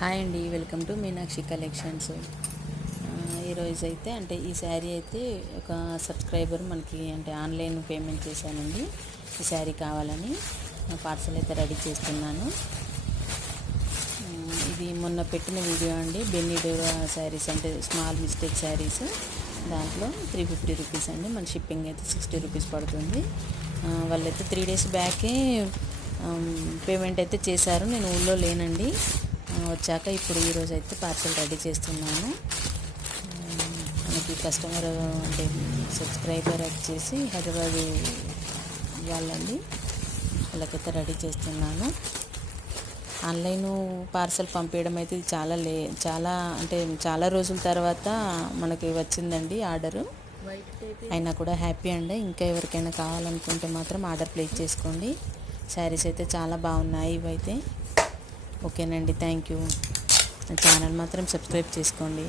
Hi అండి, welcome to Meenakshi collections. ఈరోజు అయితే అంటే ఈ శారీ అయితే ఒక సబ్స్క్రైబర్ మనకి అంటే ఆన్లైన్ పేమెంట్ చేశానండి. ఈ శారీ కావాలని పార్సల్ అయితే రెడీ చేస్తున్నాను. ఇది మొన్న పెట్టిన వీడియో అండి. బెన్నీడోరా శారీస్ అంటే స్మాల్ మిస్టేక్ శారీస్, దాంట్లో 350 రూపీస్ అండి. మన షిప్పింగ్ అయితే 60 రూపీస్ పడుతుంది. వాళ్ళైతే 3 days బ్యాకే పేమెంట్ అయితే చేశారు. నేను ఊళ్ళో లేనండి. వచ్చాక ఇప్పుడు ఈరోజు అయితే పార్సల్ రెడీ చేస్తున్నాను. మనకి కస్టమర్ అంటే సబ్స్క్రైబర్ వచ్చేసి హైదరాబాద్ వాళ్ళండి. వాళ్ళకైతే రెడీ చేస్తున్నాను. ఆన్లైన్ పార్సల్ పంపించడం అయితే చాలా రోజుల తర్వాత మనకి వచ్చిందండి ఆర్డరు. అయినా కూడా హ్యాపీ అండి. ఇంకా ఎవరికైనా కావాలనుకుంటే మాత్రం ఆర్డర్ ప్లేస్ చేసుకోండి. శారీస్ అయితే చాలా బాగున్నాయి ఇవైతే. ఓకేనండి, థ్యాంక్ యూ. ఛానల్ మాత్రం సబ్స్క్రైబ్ చేసుకోండి.